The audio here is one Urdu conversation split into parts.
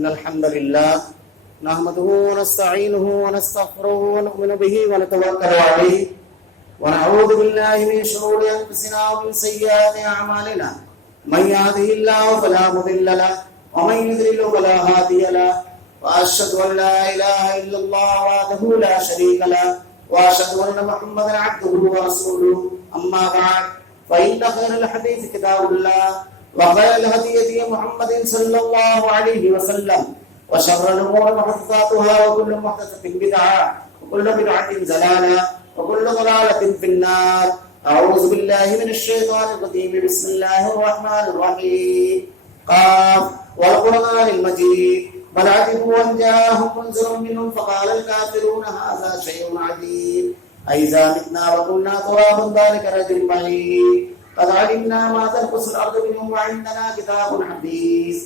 إن الحمد لله نحمده ونستعينه ونستغفره ونؤمن به ونتوكل عليه ونعوذ بالله من شرور أنفسنا ومن سيئات أعمالنا من يهده الله فلا مضل له ومن يضلل فلا هادي له وأشهد أن لا إله إلا الله وحده لا شريك له وأشهد أن محمدا عبده ورسوله أما بعد فإن خير الحديث كتاب الله وخير الهدي هدي محمد صلى الله عليه وسلم وشر الأمور محدثاتها وكل محدثة بدعة وكل بدعة ضلالة وكل ضلالة في النار. أعوذ بالله من الشيطان الرجيم. بسم الله الرحمن الرحيم. قاف والقرآن المجيد بل عجبوا أن جاءهم منذر منهم فقال الكافرون هذا شيء عجيب أإذا متنا وكنا ترابا ذلك رجل بعيد قد علمنا ما تنقص الأرض منهم وعندنا كتاب حديث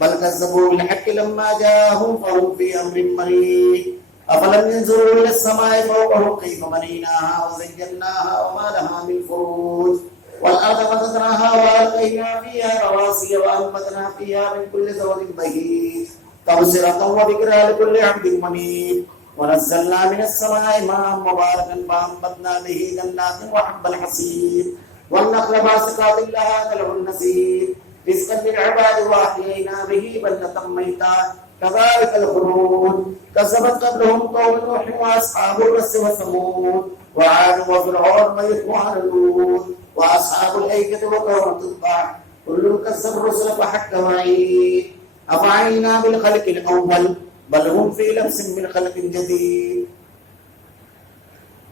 بل كذبوا بالحق لما جاءهم فهم في أمر مريض أفلم ينظروا إلى السماء فوقهم كيف بنيناها وزيناها وما لها من فروج والأرض مددناها وألقينا فيها رواسي وأنبتنا فيها من كل زوج بهيج تبصرة وذكرى لكل عبد منيب ونزلنا من السماء ماء مباركا فأنبتنا به جنات وحب الحصيد والنخل باسقات لها طلع نضيد رزقا للعباد وأحيينا به بلدة ميتا كذلك الخروج كذبت قبلهم قوم نوح وأصحاب الرس وثمود وعاد وفرعون وإخوان لوط وأصحاب الأيكة وقوم تبع كل كذب الرسل فحق وعيد أفعينا بالخلق الأول بل هم في لبس من خلق جديد.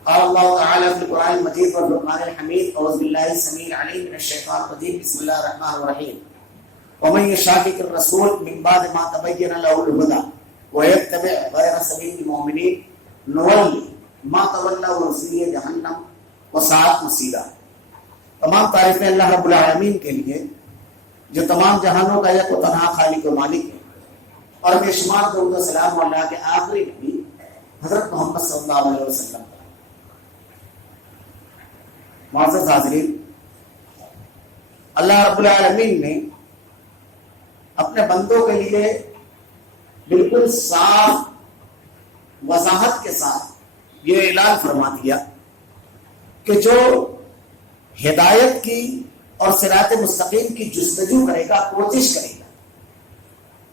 قال الله تعالى في القرآن المجيد والفرقان الحميد أعوذ بالله السميع العليم من الشيطان الرجيم. بسم الله الرحمن الرحيم. ومن يشاقق الرسول من بعد ما تبين له الهدى ويتبع غير سبيل المؤمنين نولي ما تولى ونصليه جهنم وساءت مصيرا. تمام تعریفیں اللہ رب العالمین کے لیے جو تمام جہانوں کا یک و تنہا خالق و مالک ہے، اور بے شمار درود و سلام اللہ کے آخری نبی حضرت محمد صلی اللہ علیہ وسلم. معزز حاضرین، اللہ رب العالمین نے اپنے بندوں کے لیے بالکل صاف وضاحت کے ساتھ یہ اعلان فرما دیا کہ جو ہدایت کی اور صراط مستقیم کی جستجو کرے گا، کوشش کرے گا،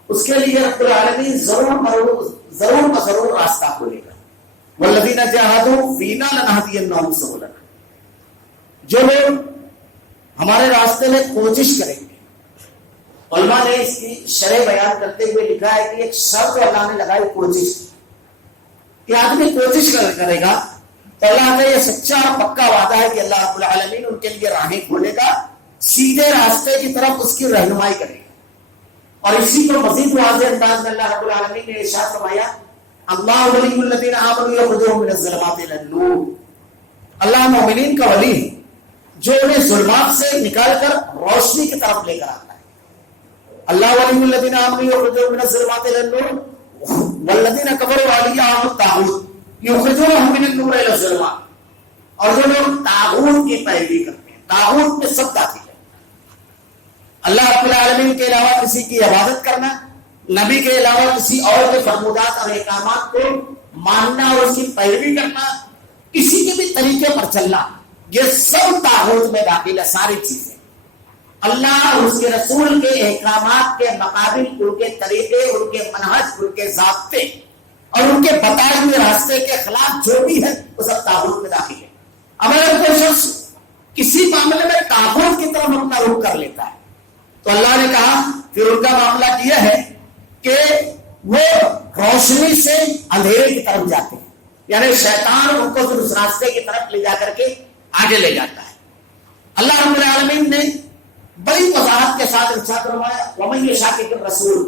اس کے لیے رب العالمین ضرور راستہ کھولے گا. والذین جاہدوا فینا لنہدینہم سبلنا. جو لوگ ہمارے راستے میں کوشش کریں گے. علماء نے اس کی شرح بیان کرتے ہوئے لکھا ہے کہ ایک شرط اللہ نے لگائی کوشش کہ آدمی کوشش کرے گا تو اللہ کا یہ سچا اور پکا وعدہ ہے کہ اللہ رب العالمین ان کے لیے راہیں کھولے گا، سیدھے راستے کی طرف اس کی رہنمائی کرے گا. اور اسی کو مزید واضح انداز میں اللہ رب العالمین نے ارشاد فرمایا اللہ ولی الذین آمنوا یخرجوہم من الظلمات الی النور. اللہ مومنین کا ولی ہے جو انہیں ظلمات سے نکال کر روشنی کی طرف لے کر آتا ہے. اللہ ولی الذین آمنوا یخرجوہم من الظلمات الی النور والذین کفروا اولیاءهم الطاغوت یخرجونہم من النور الی الظلمات. اور جو لوگ طاغوت کی پیروی کرتے ہیں، طاغوت میں سب داخل ہے. اللہ رب العالمین کے علاوہ کسی کی عبادت کرنا، نبی کے علاوہ کسی اور کے فرمودات اور احکامات کو ماننا اور اس کی پیروی کرنا، کسی کے بھی طریقے پر چلنا، یہ سب طاغوت میں داخل ہے. ساری چیزیں اللہ اور اس کے رسول کے احکامات کے مقابل ان کے طریقے، ان کے منہج، ان کے ضابطے اور ان کے بتائے ہوئے راستے کے خلاف جو بھی ہے وہ سب طاغوت میں داخل ہے. اب اگر کوئی شخص کسی معاملے میں طاغوت کی طرف اپنا رخ کر لیتا ہے تو اللہ نے کہا پھر ان کا معاملہ یہ ہے کہ وہ روشنی سے اندھیرے کی طرف جاتے ہیں، یعنی شیطان ان کو پھر اس راستے کی طرف لے جا کر کے آگے لے جاتا ہے. اللہ رب العالمین نے بڑی وضاحت کے ساتھ ارشاد فرمایا ومن یشاقق الرسول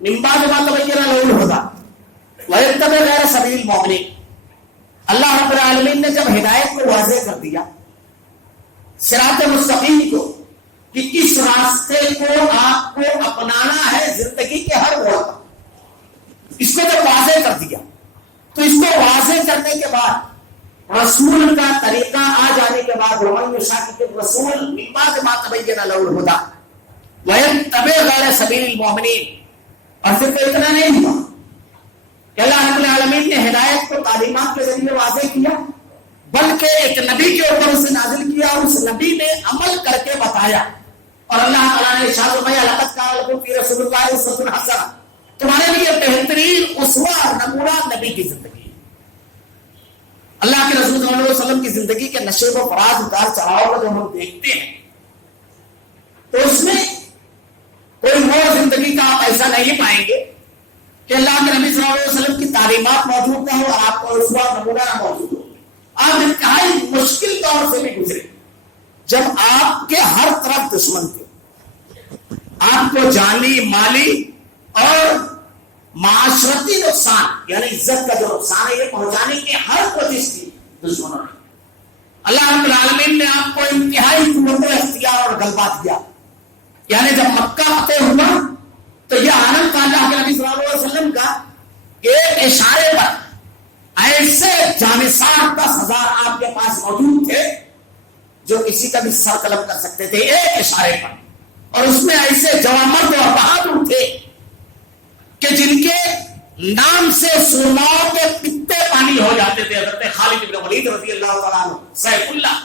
من بعد ما تبین له الهدى ویتبع غیر سبیل المؤمنین. اللہ رب العالمین نے جب ہدایت کو واضح کر دیا، صراط مستقیم کو، کہ اس راستے کو آپ کو اپنانا ہے زندگی کے ہر موڑ پر، اس کو جب واضح کر دیا تو اس کو واضح کرنے کے بعد رسول کا طریقہ آ جانے کے بعد ومن یشاقق الرسول من بعد ما تبین له الهدى ویتبع غیر سبیل المؤمنین. اور صرف اتنا نہیں ہوا کہ اللہ رب العالمین نے ہدایت کو تعلیمات کے ذریعے واضح کیا، بلکہ ایک نبی کے اوپر اسے نازل کیا اور اس نبی نے عمل کر کے بتایا. اور اللہ تعالیٰ نے ارشاد فرمایا لقد کان لکم فی رسول اللہ اسوۃ حسنہ، تمہارے لیے بہترین اسوہ اور نمونہ نبی کی زندگی ہے. اللہ کے رسول صلی اللہ علیہ وسلم کی زندگی کے نشیب و فراز اتار چڑھاؤ کو جب ہم دیکھتے ہیں تو اس میں کوئی اور زندگی کا آپ ایسا نہیں پائیں گے کہ اللہ کے نبی صلی اللہ علیہ وسلم کی تعلیمات موجود نہ ہو اور آپ کو اسوہ اور نمونہ نہ موجود ہو. آپ انتہائی مشکل دور سے بھی گزرے جب آپ کے ہر طرف دشمن تھے، آپ کو جانی مالی اور معاشرتی نقصان یعنی عزت کا جو نقصان ہے یہ پہنچانے کی ہر کوشش کی دشمنوں نے. اللہ رب العالمین نے آپ کو انتہائی قوت اختیار اور غلبہ دیا. یعنی جب مکہ فتح ہوا تو یہ آنند تھا اللہ کے نبی صلی اللہ علیہ وسلم کا ایک اشارے پر ایسے جانثار 10,000 آپ کے پاس موجود تھے جو کسی کا بھی سر قلم کر سکتے تھے ایک اشارے پر. اور اس میں ایسے جوامرد اور بہادر تھے کہ جن کے نام سے سرماؤں کے پتے پانی ہو جاتے تھے. حضرت خالد بن ولید رضی اللہ تعالیٰ عنہ سیف اللہ،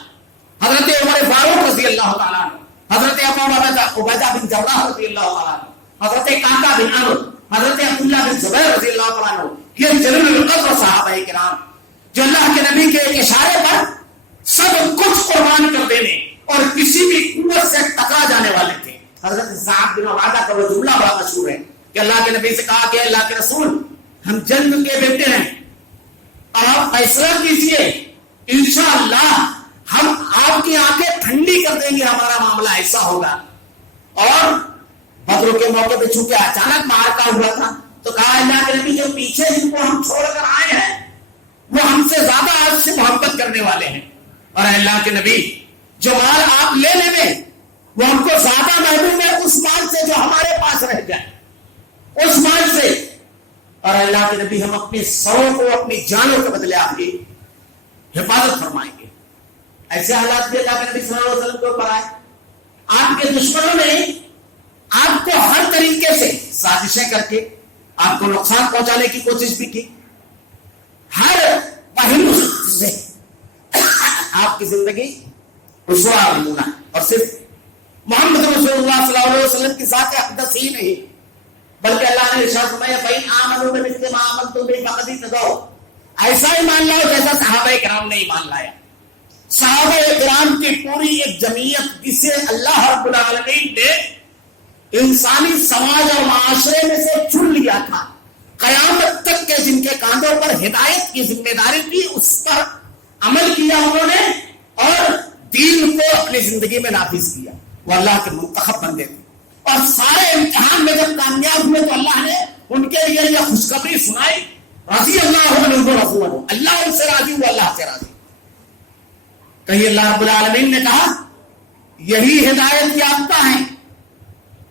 حضرت عمر فاروق رضی اللہ تعالیٰ عنہ، حضرت ابو عبیدہ بن جراح رضی اللہ تعالیٰ عنہ، حضرت کعکہ بن عمرو، حضرت عبداللہ بن زبیر رضی اللہ تعالیٰ عنہ. یہ جلیل القدر صحابہ کرام جو اللہ کے نبی کے ایک اشارے پر سب کچھ قربان کر دینے اور کسی بھی قوت سے ٹکرا جانے والے تھے. حضرت سعد بن عبادہ کا وہ جملہ بڑا مشہور ہے کہ اللہ کے نبی سے کہا کہ اللہ کے رسول ہم جنگ کے بیٹے ہیں، آپ فیصلہ کیجئے، انشاءاللہ ہم آپ کی آنکھیں ٹھنڈی کر دیں گے، ہمارا معاملہ ایسا ہوگا. اور بدر کے موقع پہ چونکہ اچانک معرکہ ہوا تھا تو کہا اللہ کے نبی جو پیچھے جن کو ہم چھوڑ کر آئے ہیں وہ ہم سے زیادہ آپ سے محبت کرنے والے ہیں، اور اللہ کے نبی جو مال آپ لے لیں گے وہ ہم کو زیادہ محبوب ہے اس مال سے جو ہمارے پاس رہ جائے، اس مال سے. اور اللہ کے نبی ہم اپنی سروں کو اپنی جانوں کے بدلے آپ کی حفاظت فرمائیں گے. ایسے حالات بھی اللہ کے نبی صلی اللہ علیہ وسلم کو پڑھائے. آپ کے دشمنوں نے آپ کو ہر طریقے سے سازشیں کر کے آپ کو نقصان پہنچانے کی کوشش بھی کی. ہر پہلو سے آپ کی زندگی اسوہ اور نمونہ، اور صرف محمد رسول اللہ صلی اللہ علیہ وسلم کی ذات اقدس ہی نہیں بلکہ اللہ نے ارشاد فرمایا فَإِنْ آمَنُوا بِمِثْلِ مَا آمَنْتُم بِهِ فَقَدِ اهْتَدَوْا، ایسا ایمان لاؤ جیسا صحابہ کرام نے ایمان لایا. صحابہ کرام کی پوری ایک جمعیت جسے اللہ رب العالمین نے انسانی سماج اور معاشرے میں سے چن لیا تھا، قیامت تک کے جن کے کاندھوں پر ہدایت کی ذمہ داری تھی اس پر عمل کیا انہوں نے اور دین کو اپنی زندگی میں نافذ کیا. وہ اللہ کے منتخب بندے تھے اور سارے امتحان میں جب کامیاب ہوئے تو اللہ نے ان کے لیے یہ خوشخبری سنائی رضی اللہ عنہ ورضوا عنہ، اللہ ان سے راضی ہوا، اللہ سے راضی. کہیں اللہ رب العالمین نے کہا یہی ہدایت یافتہ ہیں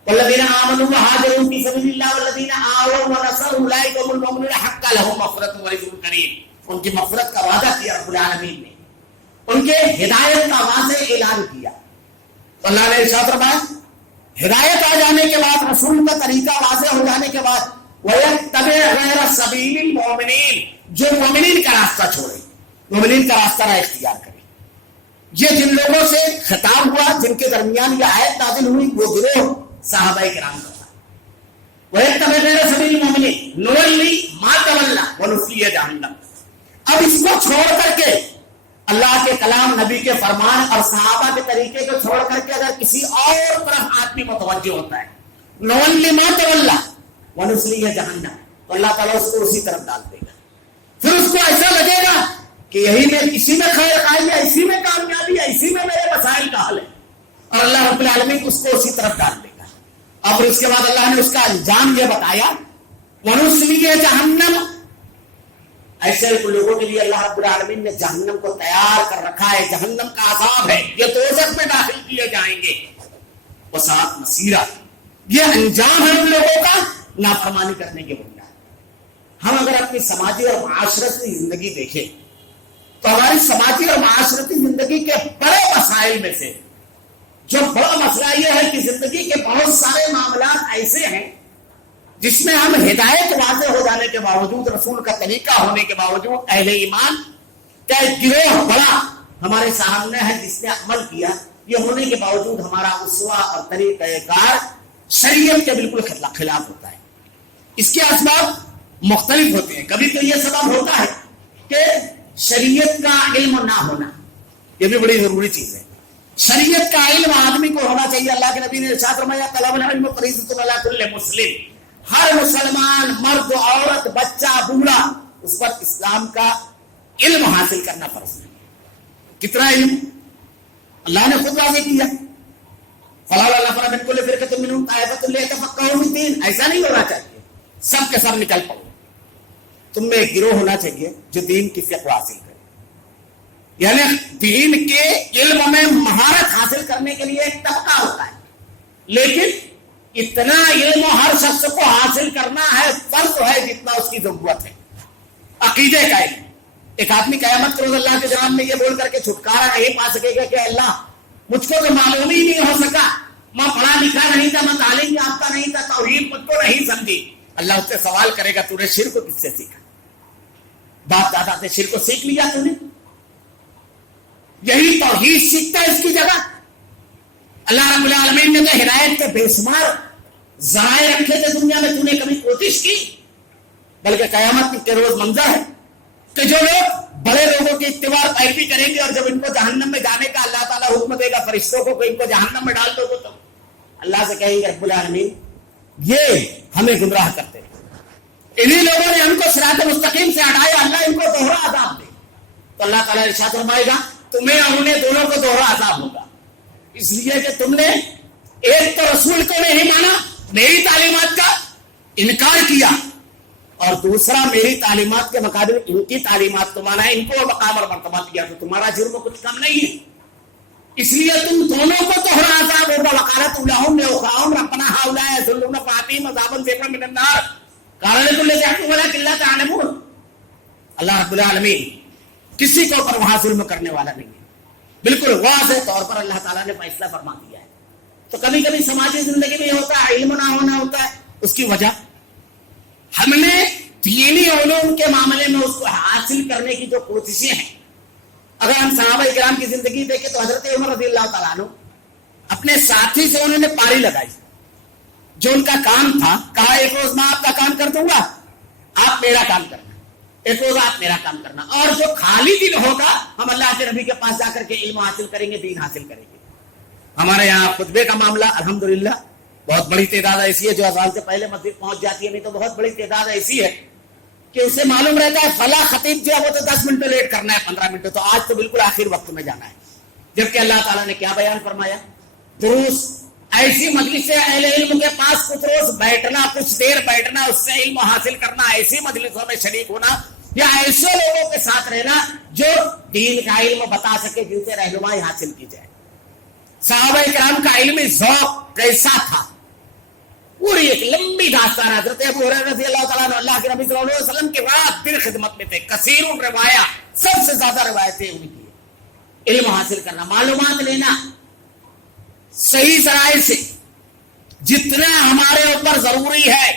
والذین آمنوا وہاجروا فی سبیل اللہ والذین آووا ونصروا اولئک هم المؤمنون حقا لهم مغفرۃ ورزق کریم. ان کی مغفرت کا وعدہ کیا رب العالمین نے، ان کے ہدایت کا واضح اعلان کیا. اللہ نے ارشاد فرمایا ہدایت آ جانے کے بعد، رسول کا طریقہ واضح ہو جانے کے بعد وَيَتَّبِعْ غَيْرَ سَبِيلِ الْمُؤْمِنِينَ، جو مومنین کا راستہ چھوڑے، مومنین کا راستہ نہ اختیار کرے. یہ جن لوگوں سے خطاب ہوا جن کے درمیان یہ آیت نازل ہوئی وہ گروہ صحابہ کرام کا تھا. وَيَتَّبِعْ غَيْرَ سَبِيلِ الْمُؤْمِنِينَ نُوَلِّهِ مَا تَوَلَّىٰ وَنُصْلِيهِ جَهَنَّمَ. اب اس کو چھوڑ کر کے اللہ کے کلام، نبی کے فرمان اور صحابہ کے طریقے کو چھوڑ کر کے اگر کسی اور طرف آدمی متوجہ ہوتا ہے نُوَلِّهِ مَا تَوَلَّىٰ وَنُصْلِيهِ جَهَنَّمَ، تو اللہ تعالیٰ اس کو اسی طرف ڈال دے گا. پھر اس کو ایسا لگے گا کہ یہی میں، اسی میں خیر خائی ہے، اسی میں کامیابی ہے، اسی میں میرے مسائل کا حل ہے، اور اللہ رب العالمین اس کو اسی طرف ڈال دے گا. اور پھر اس کے بعد اللہ نے اس کا انجام یہ بتایا وَنُصْلِيهِ جَهَنَّمَ. ایسے لوگوں کے لیے اللہ رب العالمین نے جہنم کو تیار کر رکھا ہے. جہنم کا عذاب ہے، یہ دوزخ میں داخل کیے جائیں گے. وَسَاءَتْ مَصِيرًا، یہ انجام ہے ان لوگوں کا نافرمانی کرنے کے بنیاد. ہم اگر اپنی سماجی اور معاشرتی زندگی دیکھیں تو ہماری سماجی اور معاشرتی زندگی کے بڑے مسائل میں سے جو بڑا مسئلہ یہ ہے کہ زندگی کے بہت سارے معاملات ایسے ہیں جس میں ہم ہدایت واضح ہو جانے کے باوجود، رسول کا طریقہ ہونے کے باوجود، اہل ایمان کا ایک گروہ بڑا ہمارے سامنے ہے جس نے عمل کیا، یہ ہونے کے باوجود ہمارا اسوہ اور طریقہ کار شریعت کے بالکل خلاف ہوتا ہے۔ اس کے اسباب مختلف ہوتے ہیں۔ کبھی تو یہ سبب ہوتا ہے کہ شریعت کا علم نہ ہونا، یہ بھی بڑی ضروری چیز ہے۔ شریعت کا علم آدمی کو ہونا چاہیے۔ اللہ کے نبی نے ارشاد فرمایا طلب العلم فریضۃ علی کل مسلم، ہر مسلمان، مرد، عورت، بچہ، بوڑھا، اس پر اسلام کا علم حاصل کرنا فرض ہے۔ کتنا علم اللہ نے خود واضح کیا، فلا نفر من کل فرقۃ منهم طائفۃ لیتفقهوا فی الدین، ایسا نہیں ہونا چاہیے سب کے سب نکل پڑو۔ تم میں ایک گروہ ہونا چاہیے جو دین کی فقہ حاصل کرے، یعنی دین کے علم میں مہارت حاصل کرنے کے لیے ایک طبقہ ہوتا ہے، لیکن اتنا علم ہر شخص کو حاصل کرنا ہے فرض ہے جتنا اس کی ضرورت ہے۔ عقیدے کا علم، ایک آدمی قیامت کے روز اللہ کے جناب میں یہ بول کر کے چھٹکارا نہیں پا سکے گا کہ اللہ مجھ کو تو معلوم ہی نہیں ہو سکا، میں پڑھا لکھا نہیں تھا، میں تعلیم یافتہ نہیں تھا، توحید مجھ کو نہیں سمجھی۔ اللہ اس سے سوال کرے گا تو نے شرک کو کس سے سیکھا؟ باپ دادا سے شرک کو سیکھ لیا تو نے؟ یہی توحید سیکھتا ہے اس کی جگہ۔ اللہ رب العالمین نے تو ہدایت کے بے شمار ذرائع رکھے تھے دنیا میں، تو نے کبھی کوشش کی؟ بلکہ قیامت کے روز منظر ہے کہ جو لوگ بڑے لوگوں کی اتباع پیروی کریں گے اور جب ان کو جہنم میں جانے کا اللہ تعالیٰ حکم دے گا فرشتوں کو کہ ان کو جہنم میں ڈال دو گے، تو اللہ سے کہیں گے رب العالمین یہ ہمیں گمراہ کرتے ہیں، انہی لوگوں نے ہم کو صراط مستقیم سے ہٹایا، اللہ ان کو دوہرا عذاب دے۔ تو اللہ تعالیٰ ارشاد فرمائے گا تمہیں اور انہیں دونوں کو دوہرا عذاب ہوگا، اس لیے کہ تم نے ایک تو رسول کو نہیں مانا، میری تعلیمات کا انکار کیا، اور دوسرا میری تعلیمات کے مقابل ان کی تعلیمات کو مانا ہے، ان کو مقام اور مرتبہ دیا، تو تمہارا جرم کچھ کم نہیں ہے، اس لیے تم دونوں کو دوہرا عذاب ہوگا۔ وقالت اولاہم لاخراہم ربنا ہؤلاء یضلون فآتihim عذابا ضعفا من النار قال لكل ضعف ولكن لا تعلمون۔ اللہ رب العالمین کسی کو پر وہاں ظلم کرنے والا نہیں ہے، بالکل واضح طور پر اللہ تعالیٰ نے فیصلہ فرما دیا ہے۔ تو کبھی کبھی سماجی زندگی میں ہوتا ہے علم نہ ہونا ہوتا ہے، اس کی وجہ ہم نے دینی علوم کے معاملے میں اس کو حاصل کرنے کی جو کوششیں ہیں، اگر ہم صحابہ کرام کی زندگی دیکھیں تو حضرت عمر رضی اللہ تعالیٰ عنہ اپنے ساتھی سے انہوں نے پاری لگائی، جو ان کا کام تھا، کہا ایک روز میں آپ کا کام کر دوں گا، آپ میرا کام کرنا، ایک روز آپ میرا کام کرنا، اور جو خالی دن ہوگا ہم اللہ کے نبی کے پاس جا کر کے علم حاصل کریں گے، دین حاصل کریں گے۔ ہمارے یہاں خطبے کا معاملہ الحمدللہ بہت بڑی تعداد ایسی ہے جو اذان سے پہلے مسجد پہنچ جاتی ہے، نہیں تو بہت بڑی تعداد ایسی ہے کہ اسے معلوم رہتا ہے فلاں خطیب جو ہے وہ تو 10 منٹ لیٹ کرنا ہے، 15 منٹ، تو آج تو بالکل آخر وقت میں جانا ہے۔ جبکہ اللہ تعالیٰ نے کیا بیان فرمایا؟ دروس، ایسی مجلس اہل علم کے پاس کچھ روز بیٹھنا، کچھ دیر بیٹھنا، اس سے علم حاصل کرنا، ایسی مجلسوں میں شریک ہونا، یا ایسے لوگوں کے ساتھ رہنا جو دین کا علم بتا سکے، جن سے رہنمائی حاصل کی جائے۔ صحابہ کرام کا علمی ذوق کیسا تھا؟ پوری ایک لمبی داستان۔ حضرت ابو ہریرہ رضی اللہ تعالیٰ عنہ اللہ کے نبی صلی اللہ علیہ وسلم کے رات دن خدمت میں تھے، کثیر الروایہ، سب سے زیادہ روایتیں انہی کی۔ علم حاصل کرنا، معلومات لینا صحیح ذرائع سے، جتنا ہمارے اوپر ضروری ہے،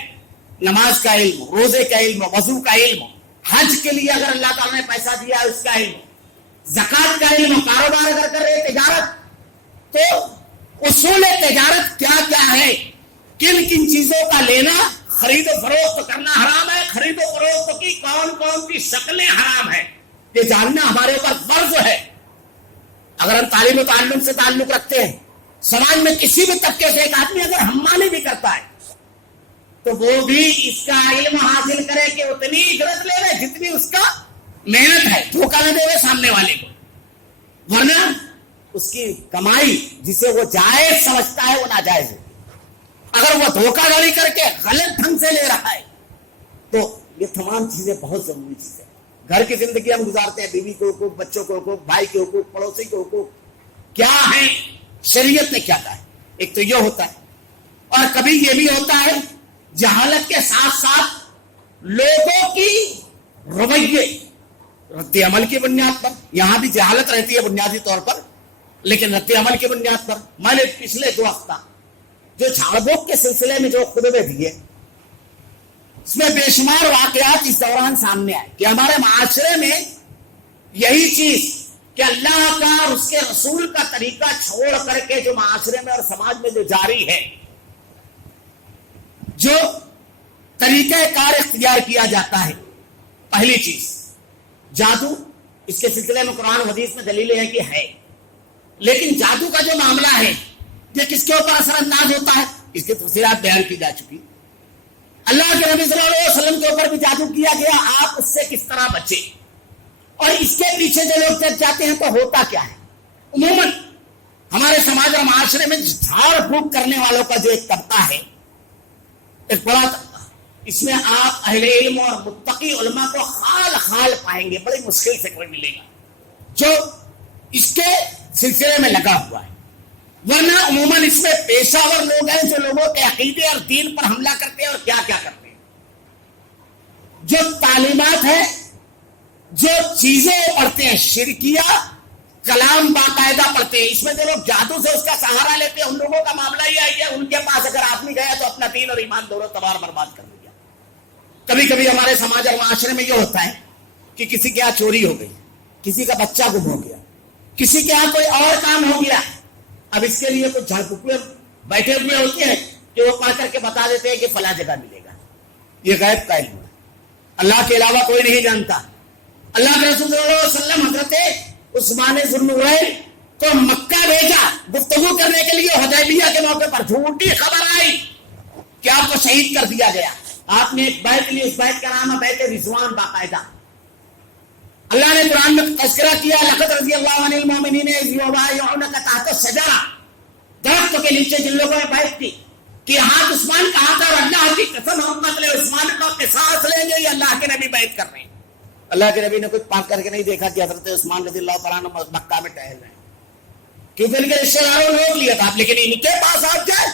نماز کا علم، روزے کا علم، وضو کا علم، حج کے لیے اگر اللہ تعالیٰ نے پیسہ دیا ہے اس کا علم، زکوٰۃ کا علم، کاروبار اگر کر رہے تجارت تو اصول تجارت کیا کیا ہے، کن کن چیزوں کا لینا، خرید و فروخت کرنا حرام ہے، خرید و فروخت کی کون کون سی شکلیں حرام ہے، یہ جاننا ہمارے اوپر فرض ہے۔ اگر ہم تعلیم و تعلم سے تعلق رکھتے ہیں، سماج میں کسی بھی طبقے سے ایک آدمی اگر حمالی بھی کرتا ہے تو وہ بھی اس کا علم حاصل کرے کہ اتنی اجرت لے لے جتنی اس کا محنت ہے، دھوکہ نہ دے دے سامنے والے کو، ورنہ اس کی کمائی جسے وہ جائز سمجھتا ہے وہ ناجائز ہے۔ اگر وہ دھوکہ دھڑی کر کے غلط ڈھنگ سے لے رہا ہے تو یہ تمام چیزیں بہت ضروری چیزیں۔ گھر کی زندگی ہم گزارتے ہیں، بیوی کے حقوق، بچوں کے حقوق، بھائی کے حقوق، پڑوسی کے حقوق کیا ہیں، شریعت نے کیا کہا ہے، ایک تو یہ ہوتا ہے۔ اور کبھی یہ بھی ہوتا ہے جہالت کے ساتھ ساتھ لوگوں کی رویے رد عمل کی بنیاد پر، یہاں بھی جہالت رہتی ہے بنیادی طور پر، لیکن رد عمل کی بنیاد پر۔ میں نے پچھلے 2 ہفتہ جو جھاڑ بوک کے سلسلے میں جو خطبے دیے، اس میں بے شمار واقعات اس دوران سامنے آئے کہ ہمارے معاشرے میں یہی چیز کہ اللہ کا اور اس کے رسول کا طریقہ چھوڑ کر کے جو معاشرے میں اور سماج میں جو جاری ہے، جو طریقہ کار اختیار کیا جاتا ہے، پہلی چیز جادو. اس کے سلسلے میں قرآن و حدیث میں دلیلیں ہیں کہ ہے، لیکن جادو کا جو معاملہ ہے یہ کس کے اوپر اثر انداز ہوتا ہے، اس کی تفصیلات بیان کی جا چکی. اللہ کے نبی صلی اللہ علیہ وسلم کے اوپر بھی جادو کیا گیا، آپ اس سے کس طرح بچے، اور اس کے پیچھے جو لوگ چل جاتے ہیں تو ہوتا کیا ہے. عموماً ہمارے سماج اور معاشرے میں جھاڑ پھونک کرنے والوں کا جو ایک طبقہ ہے، ایک بڑا طبقہ، اس میں آپ اہل علم اور متقی علماء کو خال خال پائیں گے، بڑی مشکل سے کوئی ملے گا جو اس کے سلسلے میں لگا ہوا ہے. ورنہ عموماً اس میں پیشہ ور لوگ ہیں جو لوگوں کے عقیدے اور دین پر حملہ کرتے ہیں اور کیا کیا کرتے ہیں. جو تعلیمات ہیں، جو چیزیں پڑھتے ہیں، شرکیہ کلام باقاعدہ پڑھتے ہیں، اس میں جو لوگ جادو سے اس کا سہارا لیتے ہیں، ان لوگوں کا معاملہ یہ ہے کہ ان کے پاس اگر آدمی گیا تو اپنا دین اور ایمان دونوں تباہ برباد کر دیا. کبھی کبھی ہمارے سماج اور معاشرے میں یہ ہوتا ہے کہ کسی کے یہاں چوری ہو گئی، کسی کا بچہ گم ہو گیا، کسی کے یہاں کوئی اور کام ہو گیا. اب اس کے لیے کچھ جھاڑ پھونکے بیٹھے ہوئے ہوتے ہیں کہ وہ پڑھ کر کے بتا دیتے ہیں کہ فلاں جگہ ملے گا. یہ غیب کا علم ہے، اللہ کے علاوہ کوئی نہیں جانتا. اللہ کے رسول صلی اللہ علیہ وسلم حضرت عثمان ذوالنورین کو مکہ بھیجا گفتگو کرنے کے لیے. حدیبیہ کے موقع پر جھوٹی خبر آئی کہ آپ کو شہید کر دیا گیا. آپ نے ایک بیعت لی، اس بیعت کا نام ہے بیعت رضوان. باقاعدہ اللہ نے قرآن میں تذکرہ کیا، لقد رضی اللہ عنہ المؤمنین اذ یبایعونک تحت الشجرہ، درخت کے نیچے جن لوگوں نے بیعت کی کہ ہاتھ عثمان کا ہاتھ، اور اللہ کی قسم ہم قتل عثمان کا قصاص لیں گے، یہ اللہ کے نبی بیعت کر رہے ہیں. اللہ کے نبی نے کچھ پاک کر کے نہیں دیکھا کہ حضرت عثمان رضی اللہ تعالیٰ عنہ مکہ میں ٹہل رہے ہیں، کیونکہ ان کے رشتے داروں نے روک لیا تھا. لیکن ان کے پاس آپ جائے،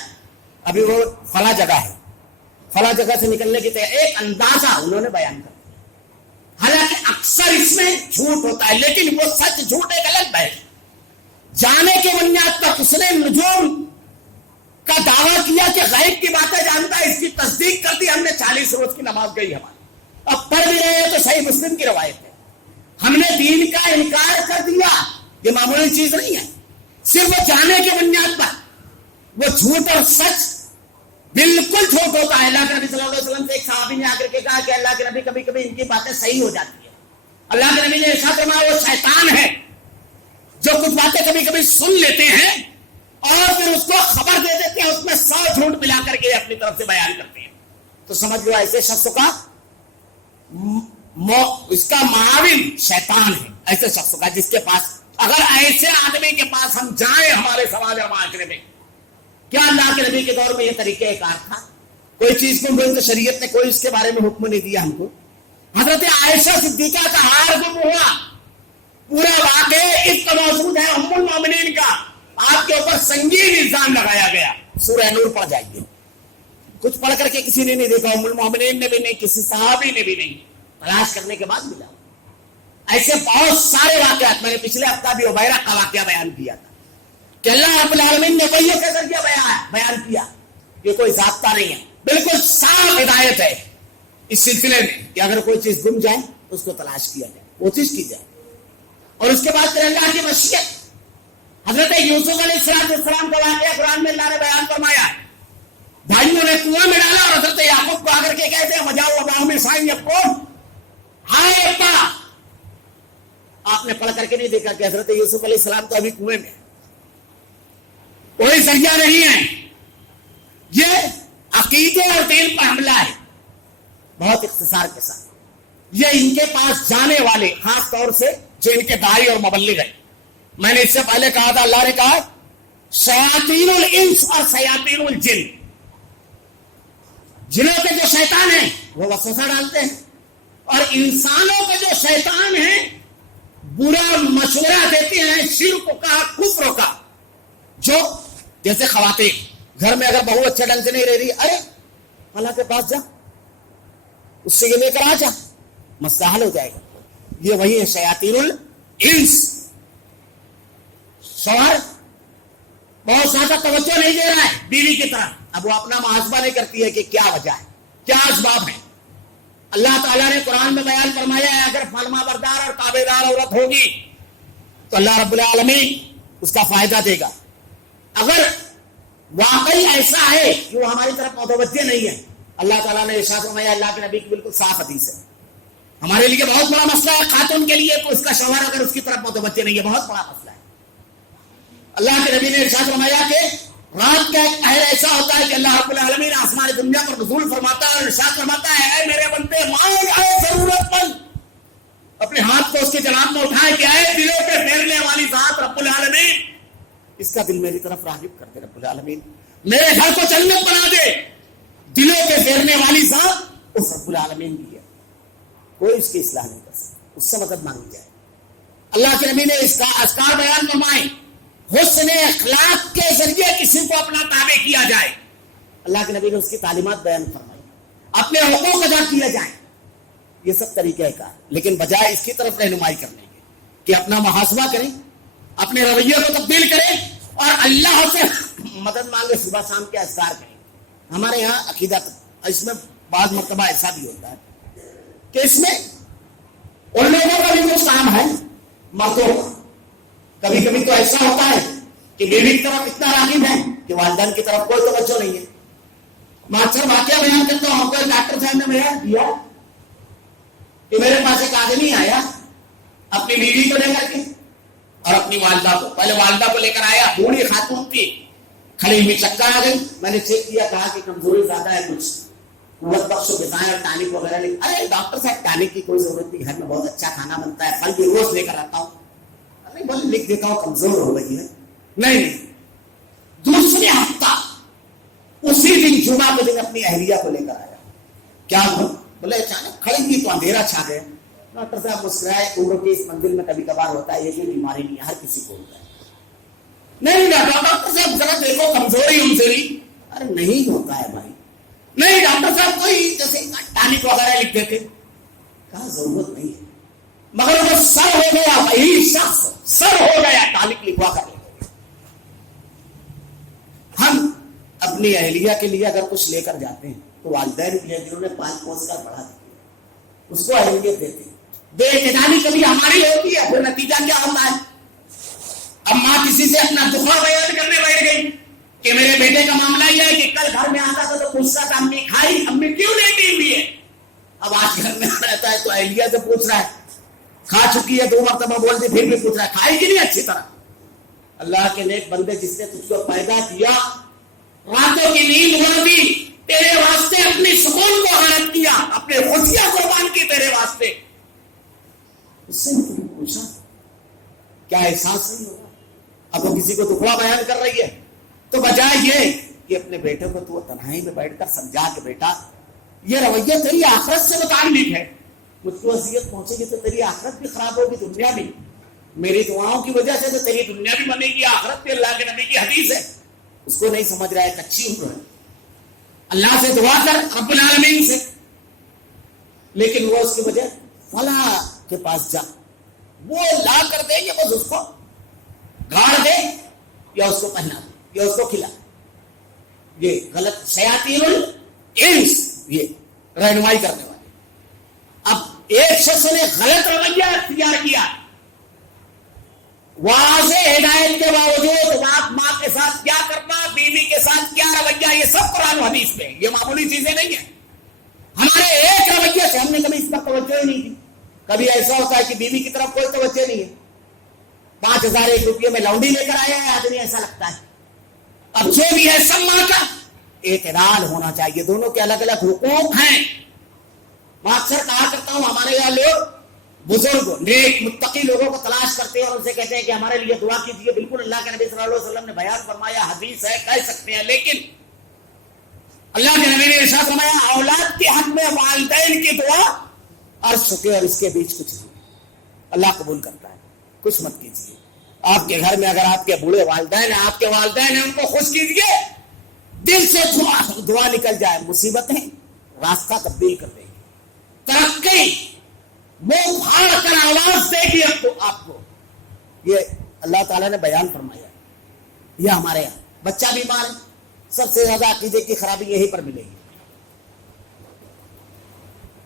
ابھی وہ فلاں جگہ ہے، فلاں جگہ سے نکلنے کی ایک اندازہ انہوں نے بیان کر. حالانکہ اکثر اس میں جھوٹ ہوتا ہے، لیکن وہ سچ جھوٹ ایک الگ ہے. جانے کے بنیاد پر اس نے نجوم کا دعویٰ کیا کہ غیب کی باتیں جانتا ہے، اس کی تصدیق کر دی. ہم نے 40 روز کی نماز گئی ہماری، اب پڑھ بھی رہے ہیں تو صحیح مسلم کی روایت ہے. ہم نے دین کا انکار کر دیا، یہ معمولی چیز نہیں ہے. صرف جانے کے بنیاد پر وہ جھوٹ اور سچ بالکل جھوٹ ہوتا ہے. اللہ کے نبی صلی اللہ علیہ وسلم سے ایک صحابی نے آ کر کے کہا کہ اللہ کے نبی کبھی کبھی ان کی باتیں صحیح ہو جاتی ہیں. اللہ کے نبی نے ارشاد فرمایا وہ شیطان ہے جو کچھ باتیں کبھی کبھی سن لیتے ہیں اور پھر اس کو خبر دے دیتے ہیں، اس میں 100 جھوٹ ملا کر کے اپنی طرف سے بیان کرتے ہیں. تو سمجھ لو ایسے شخص کا اس کا معاون شیطان ہے. ایسے شخص کا جس کے پاس، اگر ایسے آدمی کے پاس ہم جائیں ہمارے سماج اور معاشرے میں، کیا اللہ کے نبی کے دور میں یہ طریقہ کار تھا؟ کوئی چیز کو تو شریعت نے کوئی اس کے بارے میں حکم نہیں دیا ہم کو. حضرت عائشہ صدیقہ کا ہار گم ہوا، پورا واقعہ اس کا موجود ہے ام المومنین کا. آپ کے اوپر سنگین الزام لگایا گیا. سورہ نور پڑھ جائیے، کچھ پڑھ کر کے کسی نے نہیں دیکھا، ام المومنین نے بھی نہیں، کسی صحابی نے بھی نہیں، تلاش کرنے کے بعد ملا. ایسے بہت سارے واقعات، میں نے پچھلے ہفتہ بھی عبیرہ کا واقعہ بیان کیا تھا کہ اللہ رب العالمین نے وہی کے ذریعے بیان کیا. یہ کوئی ضابطہ نہیں ہے، بالکل صاف ہدایت ہے اس سلسلے میں کہ اگر کوئی چیز گم جائے تو اس کو تلاش کیا جائے، کوشش کی جائے. اور اس کے بعد پھر اللہ کی مشیت. حضرت یوسف علیہ السلام کا واقعہ قرآن میں اللہ نے بیان فرمایا. بھائیوں نے کنواں میں ڈالا اور حضرت یعقوب کو آ کر کے کہتے ہیں وجاؤ اباہم عصاہم یبکون، ہائے ابا. آپ نے پڑھ کر کے نہیں دیکھا کہ حضرت یوسف علیہ السلام تو ابھی کنویں میں، کوئی ذریعہ نہیں ہے. یہ عقیدے اور دین پر حملہ ہے. بہت اختصار کے ساتھ یہ ان کے پاس جانے والے، خاص طور سے جو ان کے داعی اور مبلغ ہیں، میں نے اس سے پہلے کہا تھا، اللہ نے کہا شیاطین الانس اور شیاطین الجن، جنوں کے جو شیطان ہیں وہ وسوسہ ڈالتے ہیں، اور انسانوں کے جو شیطان ہیں برا مشورہ دیتے ہیں شرک کا، کفر کا. جو جیسے خواتین گھر میں اگر بہو اچھے ڈھنگ سے نہیں رہ رہی، ارے اللہ کے پاس جا، اس سے یہ لے کر آ جا، مسئلہ حل ہو جائے گا. یہ وہی ہے شیاطین الانس. شوہر بہت زیادہ توجہ نہیں دے رہا ہے بیوی کی طرف، اب وہ اپنا محاسبہ نہیں کرتی ہے کہ کیا وجہ ہے، کیا اسباب ہے. اللہ تعالیٰ نے قرآن میں بیان فرمایا ہے اگر فرما بردار اور تابعدار عورت ہوگی تو اللہ رب العالمین اس کا فائدہ دے گا. اگر واقعی ایسا ہے کہ وہ ہماری طرف متوجہ نہیں ہے, اللہ تعالیٰ نے ارشاد فرمایا, اللہ کے نبی کی بالکل صاف حدیث ہے, ہمارے لیے بہت بڑا مسئلہ ہے خاتون کے لیے اس کا شوہر اگر اس کی طرف متوجہ نہیں ہے, بہت بڑا مسئلہ ہے. اللہ کے نبی نے ارشاد فرمایا کہ رات کا ایک پہر ایسا ہوتا ہے کہ اللہ رب العالمین آسمان دنیا پر نزول فرماتا ہے اور ارشاد فرماتا ہے اے میرے بندے مانگ آئے ضرورت مند, اپنے ہاتھ کو اس کے جناب میں اٹھائے کہ اے دلوں پہ پھیرنے والی ذات رب العالمین, اس کا دل میری طرف راغب کر دے رب العالمین, میرے گھر کو جنت بنا دے. دلوں پہ پھیرنے والی ذات اس رب العالمین کی ہے, کوئی اس کی اصلاح نہیں کر سکتا, اس سے مدد مانگی جائے. اللہ کے نبی نے اس کا اذکار بیان فرمائے, حسن اخلاق کے ذریعے کسی کو اپنا تابع کیا جائے. اللہ کے نبی نے اس کی تعلیمات بیان فرمائی, اپنے حقوق ادا کیا جائے. یہ سب طریقہ کار, لیکن بجائے اس کی طرف رہنمائی کرنے کے کہ اپنا محاسبہ کریں, اپنے رویے کو تبدیل کریں اور اللہ سے مدد مانگے, صبح شام کے اذکار کریں. ہمارے یہاں عقیدہ اس میں بعض مرتبہ ایسا بھی ہوتا ہے کہ اس میں ان لوگوں کا بھی جو کام ہے مردوں کا, کبھی کبھی تو ایسا ہوتا ہے کہ بیوی کی طرف اتنا راغب ہے کہ والدین کی طرف کوئی توجہ نہیں ہے. میں اکثر واقعہ بیان کرتا ہوں, کوئی ڈاکٹر صاحب نے بیان کیا کہ میرے پاس ایک آدمی آیا اپنی بیوی کو لے کر کے اور اپنی والدہ کو, پہلے والدہ کو لے کر آیا, بوڑھی خاتون تھی, کھڑی ہوئی چکر آ گئی. میں نے چیک کیا, کہا کہ کمزوری زیادہ ہے, کچھ قوت بخش غذائیں اور ٹانک وغیرہ لے. ارے ڈاکٹر صاحب ٹانک کی کوئی ضرورت نہیں, گھر میں بہت اچھا کھانا بنتا ہے, پھل بھی روز لے کر آتا ہوں. ارے بولے لکھ دیتا ہوں کمزور ہو گئی ہے. نہیں, دوسرے ہفتہ اسی دن جمعہ کے دن اپنی اہلیہ کو لے کر آیا. کیا بولے اچانک کھڑی تھی تو اندھیرا چھا گیا. ڈاکٹر صاحب مسکرائے, عمر کی اس منزل میں کبھی کبھار ہوتا ہے, یہ کوئی بیماری نہیں ہے, ہر کسی کو ہوتا ہے. نہیں ڈاکٹر صاحب ذرا دیکھو کمزوری امزوری. ارے نہیں ہوتا ہے بھائی. نہیں ڈاکٹر صاحب کوئی جیسے ٹانک وغیرہ لکھ دیتے. کہا ضرورت نہیں ہے, مگر وہ سر ہو گیا, وہی شخص سر ہو گیا, ٹانک لکھوا کر لے گئے. ہم اپنی اہلیہ کے لیے اگر کچھ لے کر جاتے ہیں تو والدین بھی ہیں جنہوں نے 5 پوسٹ کا پڑھا دیا, اس کو اہلیت دیتے ہیں. بے اعتدالی کبھی ہماری ہوتی ہے, پھر نتیجہ کیا ہوتا ہے؟ اب ماں کسی سے اپنا دکھا بیان کرنے بیٹھ گئی کہ میرے بیٹے کا معاملہ یہ ہے کہ کل گھر میں آتا تھا تو پوچھتا تھا امی کھائی, امی کیوں لیٹی ہوئی ہے. اب آج گھر میں رہتا ہے تو اہلیہ سے پوچھ رہا ہے, کھا چکی ہے 2 مرتبہ بولتے, پھر بھی پوچھ رہا ہے کھائی کہ نہیں اچھی طرح. اللہ کے نیک بندے, جس نے تجھ کو پیدا کیا, راتوں کی نیند اڑا دی, تیرے واسطے اپنی سکون کو غارت کیا, اپنے خوشیاں قربان کی تیرے واسطے, اس سے تمہیں پوچھا کیا احساس نہیں ہوگا؟ اب وہ کسی کو دکھڑا بیان کر رہی ہے تو بجائے یہ کہ اپنے بیٹے کو تو تنہائی میں بیٹھ کر سمجھا کہ بیٹا یہ رویہ تیری آخرت سے متعلق ہے, مجھ کو اذیت پہنچے گی تو تیری آخرت بھی خراب ہوگی, دنیا بھی. میری دعاؤں کی وجہ سے تو تیری دنیا بھی بنے گی, آخرت بھی. اللہ کے نبی کی حدیث ہے. اس کو نہیں سمجھ رہا ہے, کچی عمر ہے, اللہ سے دعا کر رب العالمین سے, لیکن وہ اس کی وجہ فلاں کے پاس جا, وہ لا کر دے گے, بس اس کو گاڑ دے یا اس کو پہنا دے یا اس کو کھلا. یہ غلط شیاطین الانس, یہ رہنمائی کرنے والے. اب ایک شخص نے غلط رویہ اختیار کیا, واضح ہدایت کے باوجود باپ ماں کے ساتھ کیا کرنا, بیوی کے ساتھ کیا رویہ, یہ سب قرآن و حدیث میں, یہ معمولی چیزیں نہیں ہیں. ہمارے ایک رویے سے ہم نے کبھی اس پر توجہ ہی نہیں دی. کبھی ایسا ہوتا ہے کہ بیوی کی طرف کوئی توجہ نہیں ہے, 5,000 روپئے میں لونڈی لے کر آیا ہے آدمی, ایسا لگتا ہے. اب جو بھی ہے سب ماں کا اعتدال ہونا چاہیے, دونوں کے الگ الگ حقوق ہیں. میں اکثر کہا کرتا ہوں, ہمارے یہاں لوگ بزرگ نیک متقی لوگوں کو تلاش کرتے ہیں اور ان سے کہتے ہیں کہ ہمارے لیے دعا کیجیے. بالکل اللہ کے نبی صلی اللہ علیہ وسلم نے بیان فرمایا, حدیث ہے, کہہ سکتے ہیں, لیکن اللہ کے نبی نے ارشاد فرمایا اولاد کے حق میں والدین کی دعا عرش کے اور اس کے بیچ کچھ نہیں, اللہ قبول کرتا ہے. کچھ مت کیجیے. آپ کے گھر میں اگر آپ کے بوڑھے والدین ہیں, آپ کے والدین ہیں, ان کو خوش کیجیے, دل سے دعا نکل جائے, مصیبتیں راستہ تبدیل کر دیں گی, ترقی منہ پھاڑ کر آواز دے گی آپ کو. یہ اللہ تعالیٰ نے بیان فرمایا. یہ ہمارے یہاں بچہ بیمار ہے, سب سے زیادہ عقیدے کی خرابی یہیں پر ملے گی.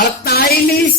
48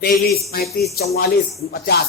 23, 35, 44, 50।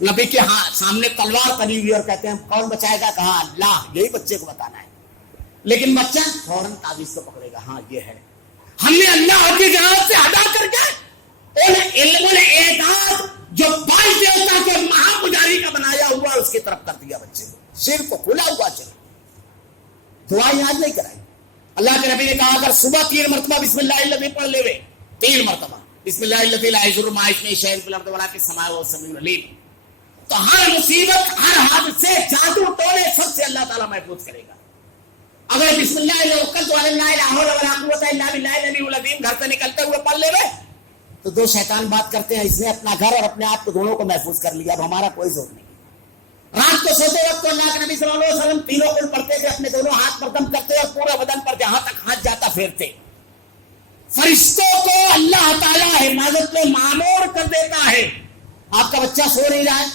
نبی کے سامنے تلوار تلی ہوئی اور کہتے ہیں کون بچائے گا؟ کہا اللہ، یہی بچے کو بتانا ہے. لیکن بچہ فوراً تعویذ کو پکڑے گا، ہاں یہ ہے. ہم نے اللہ کی جانب سے ادا کر کے ان علم الاعداد جو باعث دیوتا کے مہا پجاری کا بنایا ہوا اس کی طرف کر دیا بچے کو. سر کو کھلا ہوا چل دعا یاد نہیں کرائی. اللہ کے نبی نے کہا اگر صبح 3 مرتبہ بسم اللہ الذی پڑھ لے 3 مرتبہ بسم اللہ الذی لا یضر مع اسمہ شیء فی الارض ولا فی السماء وهو السمیع العلیم، تو ہر مصیبت، ہر حادثے، جادو ٹونے سب سے اللہ تعالیٰ محفوظ کرے گا. اگر بسم اللہ توکلت علی اللہ لا حول ولا قوت الا باللہ العلی العظیم گھر سے نکلتے ہوئے پڑھ لے تو 2 شیطان بات کرتے ہیں اس نے اپنا گھر اور اپنے آپ کو دونوں کو محفوظ کر لیا، اب ہمارا کوئی زور نہیں. رات کو سوتے وقت تو اللہ کے نبی صلی اللہ علیہ وسلم تینوں کل پڑھتے تھے، اپنے دونوں ہاتھ پر دم کرتے اور پورے بدن پر جہاں تک ہاتھ جاتا پھیرتے. فرشتوں کو اللہ تعالیٰ حفاظت میں معمور کر دیتا ہے. آپ کا بچہ سو نہیں رہا ہے،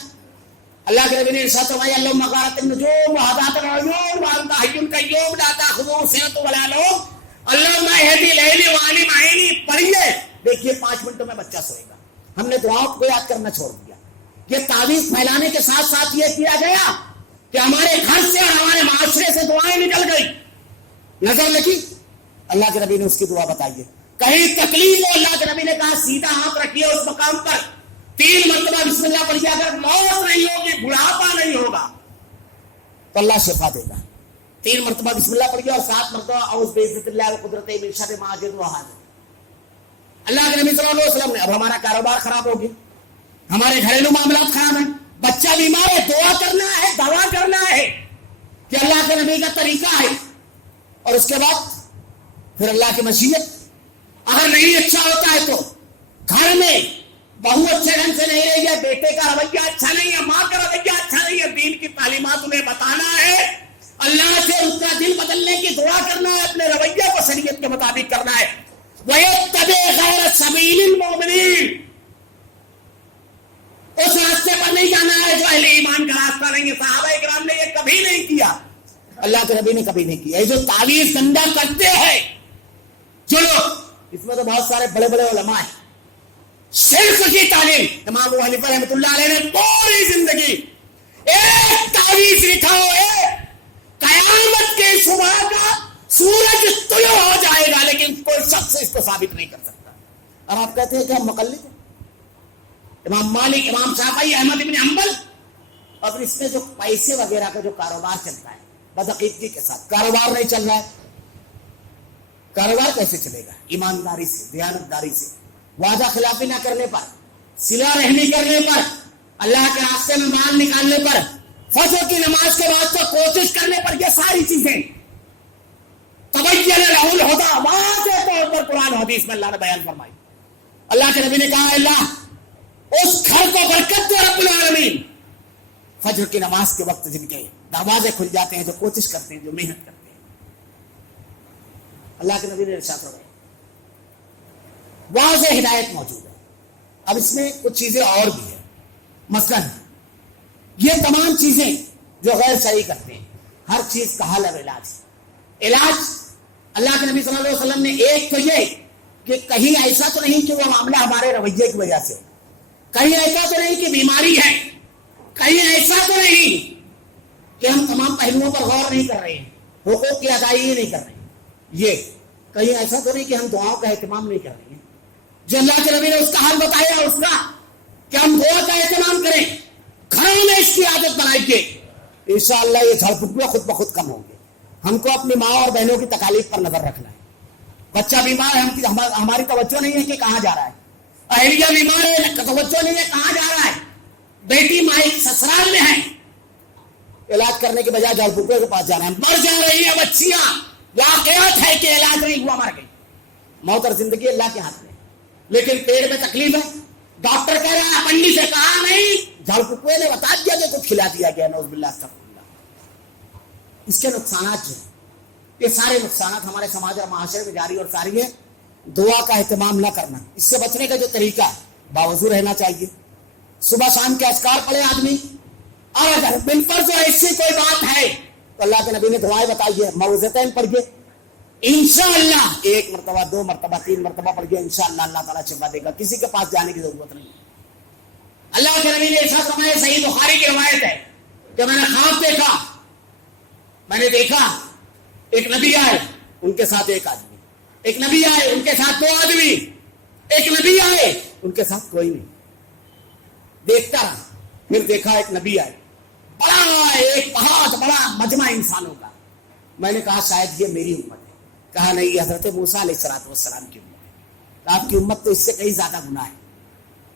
اللہ کے نبی نے ارشاد فرمایا اللہم مغارت النجوم وحدات العیون وانت حی قیوم لا تاخذہ سنۃ ولا نوم اللہم اہدی لیلی وعلم عینی. پڑھیے، دیکھیے 5 منٹوں میں بچہ سوئے گا. ہم نے دعاؤں کو یاد کرنا چھوڑ دیا. یہ تعویذ پھیلانے کے ساتھ ساتھ یہ کیا گیا کہ ہمارے گھر سے اور ہمارے معاشرے سے دعائیں نکل گئی. نظر لگی، اللہ کے نبی نے اس کی دعا بتائی ہے. کہیں تکلیف ہو، اللہ کے نبی نے کہا سیدھا ہاتھ رکھیے اس مقام پر 3 مرتبہ بسم اللہ پڑھیے. اگر موت نہیں ہوگی، بڑھاپا نہیں ہوگا تو اللہ شفا دے گا. 3 مرتبہ بسم اللہ پڑھیے اور 7 مرتبہ اعوذ بعزت اللہ و قدرتہ من شر ما اجد و حاجت. اللہ کے نبی صلی اللہ علیہ وسلم نے اب ہمارا کاروبار خراب ہو گیا، ہمارے گھریلو معاملات خراب ہیں، بچہ بیمار ہے، دعا کرنا ہے، دوا کرنا ہے کہ اللہ کے نبی کا طریقہ ہے. اور اس کے بعد پھر اللہ کی مشیت. اگر نہیں اچھا ہوتا ہے تو گھر میں بہو اچھے ڈھنگ سے نہیں رہی ہے، بیٹے کا رویہ اچھا نہیں ہے، ماں کا رویہ اچھا نہیں ہے، دین کی تعلیمات انہیں بتانا ہے، اللہ سے اس کا دل بدلنے کی دعا کرنا ہے، اپنے رویہ کو شریعت کے مطابق کرنا ہے. وَيَتَّبِعْ غَيْرَ سَبِيلِ الْمُؤْمِنِينَ، اس راستے پر نہیں جانا ہے جو اہل ایمان کا راستہ نہیں ہے. صحابہ کرام نے یہ کبھی نہیں کیا، اللہ کے نبی نے کبھی نہیں کیا. یہ جو تعویذ گندا کرتے ہیں جو لوگ، اس میں تو بہت سارے بڑے بڑے علماء ہیں. شرک کی تعلیم امام ابو حنیفہ رحمۃ اللہ علیہ نے پوری زندگی ایک تعویذ لکھا ہو، قیامت کے صبح کا سورج طلوع ہو جائے گا لیکن کوئی شخص اس کو ثابت نہیں کر سکتا. اور آپ کہتے ہیں کہ ہم مقلد ہیں. امام مالک، امام شافعی، احمد ابن حنبل. اور اس میں جو پیسے وغیرہ کا جو کاروبار چلتا ہے بدعقیدگی کے ساتھ، کاروبار نہیں چل رہا ہے. کاروبار کیسے چلے گا؟ ایمانداری سے، دیانتداری سے، وعدہ خلافی نہ کرنے پر، صلہ رحمی کرنے پر، اللہ کے راستے میں مال نکالنے پر، فجر کی نماز کے بعد تو کوشش کرنے پر. یہ ساری چیزیں تبین لہ الہدی، واضح طور پر قرآن حدیث میں اللہ نے بیان فرمائی. اللہ کے نبی نے کہا اللہ اس گھر کو برکت دے رب العالمین. فجر کی نماز کے وقت جن کے دروازے کھل جاتے ہیں، جو کوشش کرتے ہیں، جو محنت کرتے ہیں. اللہ کے نبی نے ارشاد فرمایا، واضح ہدایت موجود ہے. اب اس میں کچھ چیزیں اور بھی ہیں. مثلا یہ تمام چیزیں جو غیر صحیح کرتے ہیں، ہر چیز کا حل اور علاج اللہ کے نبی صلی اللہ علیہ وسلم نے ایک تو یہ کہ کہیں ایسا تو نہیں کہ وہ معاملہ ہمارے رویے کی وجہ سے، کہیں ایسا تو نہیں کہ بیماری ہے، کہیں ایسا تو نہیں کہ ہم تمام پہلوؤں پر غور نہیں کر رہے ہیں، حقوق کی ادائیگی نہیں کر رہے ہیں، یہ کہیں ایسا تو نہیں کہ ہم دعاؤں کا اہتمام نہیں کر رہے ہیں. جو اللہ کے نبی نے اس کا حل بتایا اس کا کہ ہم دعا کا اہتمام کریں، گھروں میں اس کی عادت بنائیے، انشاءاللہ یہ جھڑ پھکوے خود بخود کم ہوں گے. ہم کو اپنی ماں اور بہنوں کی تکالیف پر نظر رکھنا ہے. بچہ بیمار ہے، ہماری توجہ نہیں ہے کہ کہاں جا رہا ہے. اہلیہ بیمار ہے، توجہ نہیں ہے کہاں جا رہا ہے. بیٹی ماں سسرال میں ہے، علاج کرنے کے بجائے جھڑ پھکوے کے پاس جانا ہے. مر جا رہی ہیں بچیاں، واقعات ہے کہ علاج نہیں ہوا، مر گئی. موت اور زندگی اللہ کے ہاتھ میں، لیکن پیٹ میں تکلیف ہے، ڈاکٹر کہہ رہا ہے، پنڈی سے کہا نہیں، جھڑ پھکوے نے بتا دیا کہ کچھ کھلا دیا گیا، نعوذ باللہ استغفر اللہ. اس کے نقصانات جو ہیں، یہ سارے نقصانات ہمارے سماج اور معاشرے میں جاری اور ساری ہے. دعا کا اہتمام نہ کرنا، اس سے بچنے کا جو طریقہ ہے باوضو رہنا چاہیے، صبح شام کے اذکار پڑھے آدمی. اور اگر بالفرض ایسی کوئی بات ہے تو اللہ کے نبی نے دعائیں بتائی ہے، موعظتین پڑھیے، انشاءاللہ 1 مرتبہ 2 مرتبہ 3 مرتبہ پڑھیے، انشاءاللہ اللہ تعالیٰ شفا دے گا. کسی کے پاس جانے کی ضرورت نہیں. اللہ کے نبی نے ارشاد فرمایا، صحیح بخاری کی روایت ہے کہ میں نے خواب دیکھا، میں نے دیکھا ایک نبی آئے ان کے ساتھ ایک آدمی، ایک نبی آئے ان کے ساتھ 2 آدمی، ایک نبی آئے ان کے ساتھ کوئی نہیں۔ دیکھتا رہا، پھر دیکھا ایک نبی آئے، بڑا ایک بہت بڑا مجمع انسانوں کا۔ میں نے کہا شاید یہ میری امت ہے، کہا نہیں، یہ حضرت موسیٰ علیہ السلام کی امت ہے، آپ کی امت تو اس سے کئی زیادہ گناہ ہے،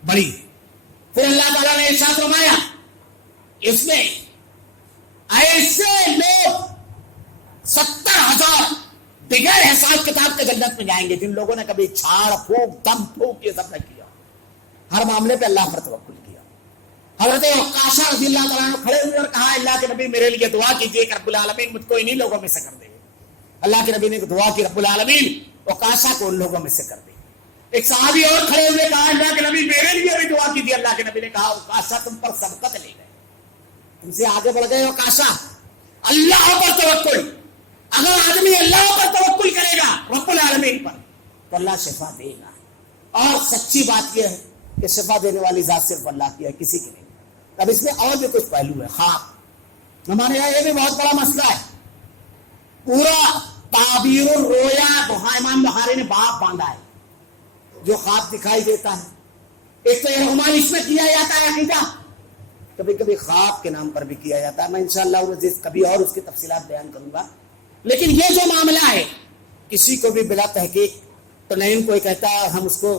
بڑی۔ پھر اللہ تعالیٰ نے ارشاد فرمایا، اس میں ایسے لوگ 70,000 بغیر حساب کتاب کے جنت میں جائیں گے جن لوگوں نے کبھی چھاڑ پھونک دم پھونک یہ سب نہ کیا، ہر معاملے پہ اللہ پر توکل کیا۔ حضرت عکاشہ رضی اللہ تعالیٰ عنہ کھڑے ہوئے اور کہا، اللہ کے نبی میرے لیے دعا کیجیے کہ رب العالمین مجھ کو انہی لوگوں میں سے کر دے۔ اللہ کے نبی نے دعا کی، رب العالمین عکاشہ کو ان لوگوں میں سے کر دے۔ ایک صحابی اور کھڑے ہوئے، کہا اللہ کے نبی میرے لیے بھی دعا کیجیے۔ اللہ کے نبی نے کہا، عکاشہ تم پر سبقت لے گئے، تم سے آگے بڑھ گئے عکاشہ۔ اللہ پر توکل، اگر آدمی اللہ پر توکل کرے گا رب العالمین پر تو اللہ شفا دے گا۔ اور سچی بات یہ ہے کہ شفا دینے والی ذات صرف اللہ کی ہے، کسی کی نہیں۔ اب اس میں اور بھی کچھ پہلو ہے۔ خواب ہمارے یہاں یہ بھی بہت بڑا مسئلہ ہے۔ پورا تعبیر الرؤیا امام بخاری نے باب باندھا ہے، جو خواب دکھائی دیتا ہے۔ ایک تو یہ رحمان اس میں کیا جاتا ہے عقیدہ، کبھی کبھی خواب کے نام پر بھی کیا جاتا ہے، میں انشاءاللہ کبھی اور اس کی تفصیلات بیان کروں گا۔ لیکن یہ جو معاملہ ہے، کسی کو بھی بلا تحقیق تو نہیں کوئی کہتا ہے، ہم اس کو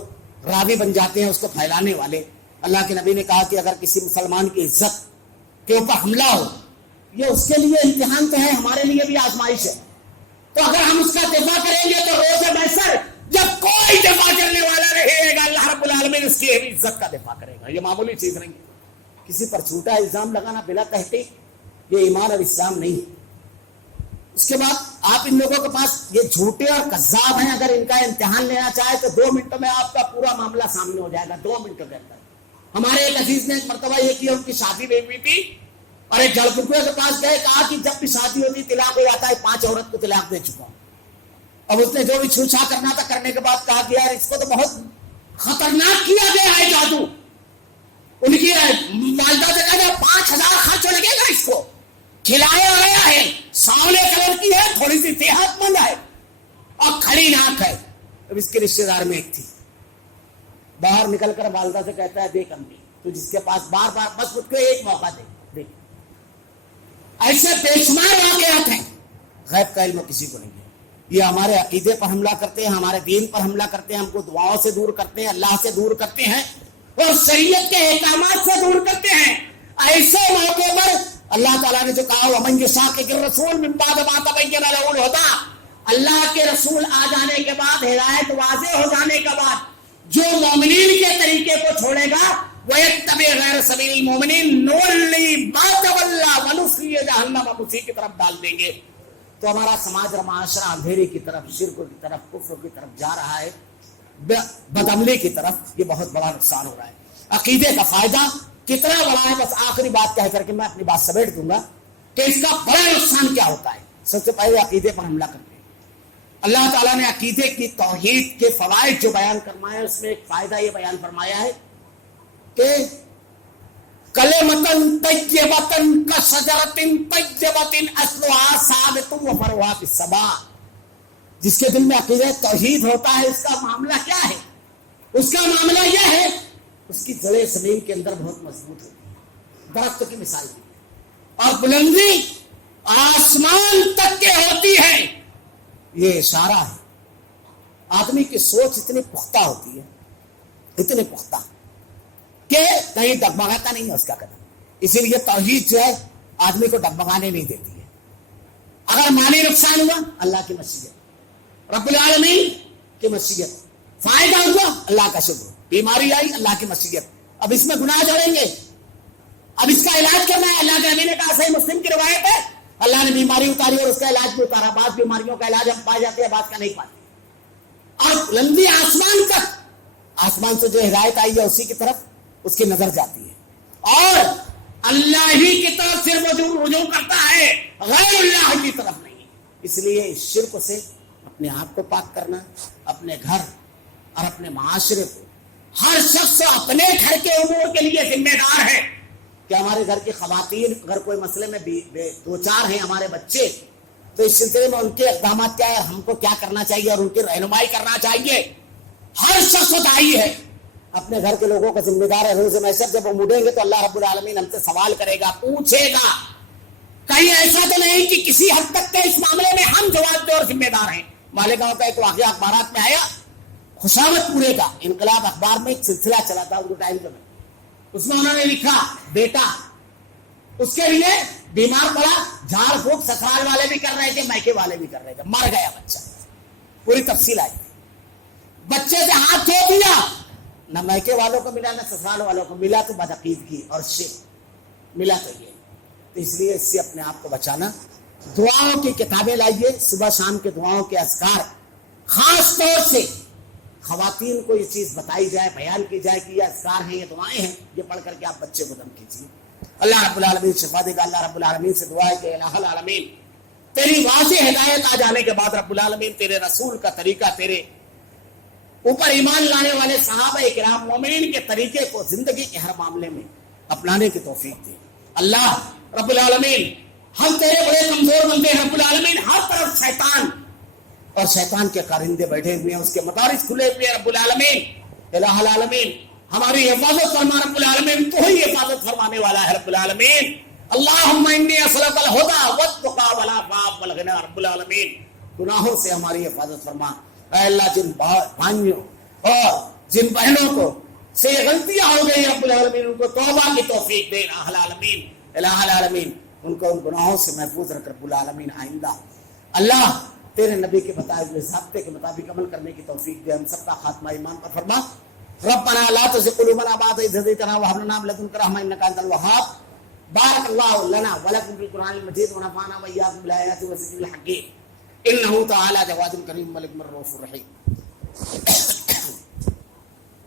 راوی بن جاتے ہیں اس کو پھیلانے والے۔ اللہ کے نبی نے کہا کہ اگر کسی مسلمان کی عزت کے اوپر حملہ ہو، یہ اس کے لیے امتحان تو ہے، ہمارے لیے بھی آزمائش ہے، تو اگر ہم اس کا دفاع کریں گے تو روز محشر جب کوئی دفاع کرنے والا رہے گا، اللہ رب العالمین اس کی عزت کا دفاع کرے گا۔ یہ معمولی چیز نہیں ہے۔ کسی پر جھوٹا الزام لگانا بلا تحقیق یہ ایمان اور اسلام نہیں ہے۔ اس کے بعد آپ ان لوگوں کے پاس یہ جھوٹے اور کذاب ہیں، اگر ان کا امتحان لینا چاہے تو 2 منٹوں میں آپ کا پورا معاملہ سامنے ہو جائے گا، 2 منٹوں کے اندر۔ ہمارے ایک عزیز نے ایک مرتبہ یہ کیا، ان کی شادی نہیں ہوئی تھی اور ایک جڑ پکوے کے پاس گئے، کہا کہ جب بھی شادی ہوتی طلاق ہو جاتا ہے، 5 عورت کو طلاق دے چکا ہوں۔ اب اس نے جو بھی چھوچھا کرنا تھا کرنے کے بعد کہا کہ یار اس کو تو بہت خطرناک کیا گیا ہے جادو۔ ان کی والدہ سے کہا 5,000 خرچ لگے گا، اس کو کھلایا گیا ہے، سانولے کلر کی ہے، تھوڑی سی صحت مند ہے اور کھڑی ناک ہے۔ اب اس کے رشتے دار میں ایک تھی، باہر نکل کر والدہ سے کہتا ہے، دیکھ امی تو جس کے پاس بار بار بس مجھ کو ایک موقع دے، دیکھ۔ ایسے بے شمار واقعات ہیں، غیب کا علم کسی کو نہیں ہے۔ یہ ہمارے عقیدے پر حملہ کرتے ہیں، ہمارے دین پر حملہ کرتے ہیں، ہم کو دعاؤں سے دور کرتے ہیں، اللہ سے دور کرتے ہیں اور شریعت کے احکامات سے دور کرتے ہیں۔ ایسے موقع پر اللہ تعالیٰ نے جو کہا، وَمَن يُشَاقِقِ الرَّسُولَ مِن بَعْدِ مَا تَبَيَّنَ لَهُ الْهُدَىٰ، اللہ کے رسول آ جانے کے بعد، ہدایت واضح ہو جانے کے بعد جو مومنین کے طریقے کو چھوڑے گا، وَيَتَّبِعْ غَيْرَ سَبِيلِ الْمُؤْمِنِينَ نُوَلِّهُ مَا تَوَلَّىٰ وَنُصْلِهُ جَهَنَّمَ، ہم اسی کی طرف ڈال دیں گے۔ تو ہمارا سماج اور معاشرہ اندھیرے کی طرف، شرک کی طرف، کفر کی طرف جا رہا ہے، بدعملی کی طرف۔ یہ بہت بڑا نقصان ہو رہا ہے۔ عقیدے کا فائدہ کتنا بڑا ہے، بس آخری بات کہہ کر کے میں اپنی بات سمیٹ دوں گا کہ اس کا بڑا نقصان کیا ہوتا ہے۔ سب سے پہلے عقیدے پر حملہ کرتے ہیں۔ اللہ تعالیٰ نے عقیدے کی توحید کے فوائد جو بیان فرمایا، اس میں ایک فائدہ یہ بیان فرمایا ہے کہ کلمۃ طیبۃ کشجرۃ طیبۃ اصلھا ثابت وفرعھا فی السماء۔ جس کے دل میں عقیدہ توحید ہوتا ہے، اس کا معاملہ کیا ہے؟ اس کا معاملہ یہ ہے، اس کی جڑیں زمین کے اندر بہت مضبوط ہوتی ہیں، درخت کی مثال دی ہے، اور بلندی آسمان تک کے ہوتی ہے۔ یہ اشارہ ہے، آدمی کی سوچ اتنی پختہ ہوتی ہے، اتنے پختہ کہ کہیں ڈگمگاتا نہیں ہے اس کا قدم۔ اسی لیے توحید جو ہے آدمی کو ڈگمگانے نہیں دیتی ہے۔ اگر مالی نقصان ہوا، اللہ کی مشیت، رب العالمین کی مشیت، فائدہ ہوا، اللہ کا شکر، بیماری آئی، اللہ کی مشیت۔ اب اس میں گناہ جوڑیں گے، اب اس کا علاج کرنا ہے۔ اللہ کے نبی نے کہا، صحیح مسلم کی روایت ہے، اللہ نے بیماری اتاری اور اس کا علاج بھی اتارا۔ بعض بیماریوں کا علاج ہم پائے جاتے ہیں، بعض کا نہیں پاتے۔ اور بلندی آسمان تک، آسمان سے جو ہدایت آئی ہے اسی کی طرف اس کی نظر جاتی ہے، اور اللہ ہی کی طرف سے رجوع کرتا ہے، غیر اللہ کی طرف نہیں۔ اس لیے اس شرک سے اپنے آپ کو پاک کرنا، اپنے گھر اور اپنے معاشرے کو ہر شخص اپنے گھر کے امور کے لیے ذمہ دار ہے کہ ہمارے گھر کی خواتین اگر کوئی مسئلے میں دو چار ہیں ہمارے بچے، تو اس سلسلے میں ان کے اقدامات کیا ہے، ہم کو کیا کرنا چاہیے اور ان کی رہنمائی کرنا چاہیے. ہر شخص داعی ہے، اپنے گھر کے لوگوں کا ذمہ دار ہے. روز محشر جب وہ مڑیں گے تو اللہ رب العالمین ہم سے سوال کرے گا، پوچھے گا. کہیں ایسا تو نہیں کہ کسی حد تک کے اس معاملے میں ہم جواب دیں اور ذمہ دار ہیں. مالیگاؤں کا ایک واقعہ اخبارات میں آیا، خوشامد پورے کا انقلاب اخبار میں ایک سلسلہ چلا تھا اردو ٹائمز میں. اس میں انہوں نے لکھا بیٹا اس کے لیے بیمار پڑا، جھاڑ پھونک سسرال والے بھی کر رہے تھے، میکے والے بھی کر رہے تھے، مر گیا بچہ. پوری تفصیل آئی. بچے سے ہاتھ دھو دیا، نہ میکے والوں کو ملا نہ سسرال والوں کو ملا، تو بدعقیدگی اور شرک ملا. تو یہ تو اس لیے اس سے اپنے آپ کو بچانا. دعاؤں کی کتابیں لائیے، صبح شام کے دعاؤں کے اذکار، خاص طور سے خواتین کو یہ چیز بتائی جائے، بیان کی جائے کہ یہ اذکار ہیں، یہ دعائیں ہیں، یہ پڑھ کر کے آپ بچے کو دم کیجیے. اللہ رب العالمین شفا دے گا. اللہ رب العالمین سے دعا ہے کہ الہ العالمین تیری واضح ہدایت آ جانے کے بعد رب العالمین تیرے رسول کا طریقہ، تیرے اوپر ایمان لانے والے صحابہ کرام مومنین کے طریقے کو زندگی کے ہر معاملے میں اپنانے کی توفیق دے. اللہ رب العالمین ہم تیرے بڑے کمزور بندے ہیں. رب العالمین ہر طرف شیطان اور شیطان کے کارندے بیٹھے ہوئے ہیں، اس کے مدارس کھلے ہوئے ہیں. رب العالمین الہ العالمین ہماری حفاظت فرما. رب العالمین تو ہی حفاظت فرمانے والا ہے. رب العالمین اللہم انی اسألک الہدی والتقی والعفاف والغنی. رب العالمین گناہوں سے ہماری حفاظت فرما. اے اللہ جن بھائیوں اور جن بہنوں کو سے غلطیاں ہو گئی رب العالمین ان کو توبہ کی توفیق دے. الہ العالمین ان کو ان گناہوں سے محفوظ رکھ. رب العالمین آئندہ اللہ تیرے نبی کے بتائے ہوئے ضابطے کے مطابق عمل کرنے کی توفیق دے. ہم سب کا خاتمہ ایمان پر فرما. ربنا لا تزغ قلوبنا بعد إذ هديتنا وهب لنا من لدنك رحمة إنك أنت الوهاب. بارك الله لنا ولكم في القرآن المجيد ونفعنا وإياكم بالآيات والذكر الحكيم إنه تعالى جواد كريم ملك رؤوف رحيم.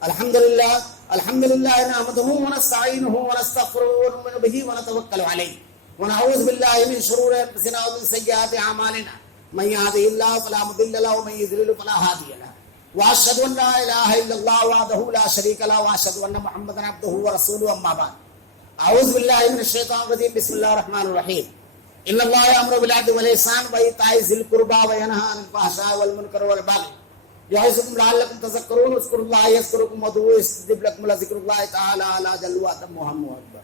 الحمد لله نحمده ونستعينه ونستغفره ونؤمن به ونتوكل عليه ونعوذ بالله من شرور أنفسنا ومن سيئات أعمالنا من يهده الله فلا مضل له ومن يضلل فلا هادي له واشهد ان لا اله الا الله وحده لا شريك له واشهد ان محمدا عبده ورسوله. اما بعد اعوذ بالله من الشيطان الرجيم. بسم الله الرحمن الرحيم. ان الله يأمر بالعدل والإحسان وإيتاء ذي القربى وينهى عن الفحشاء والمنكر والبغي يعظكم لعلكم تذكرون. اذكروا الله يذكركم وادعوه يستجب لكم ولذكر الله تعالى على جل وعلا محمد اكبر.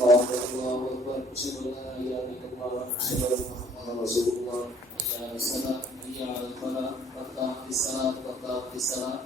الله أكبر. أشهد أن لا إله إلا الله وأشهد أن محمدا رسول الله. حي على الصلاة حي على الفلاح قد قامت الصلاة قد قامت الصلاة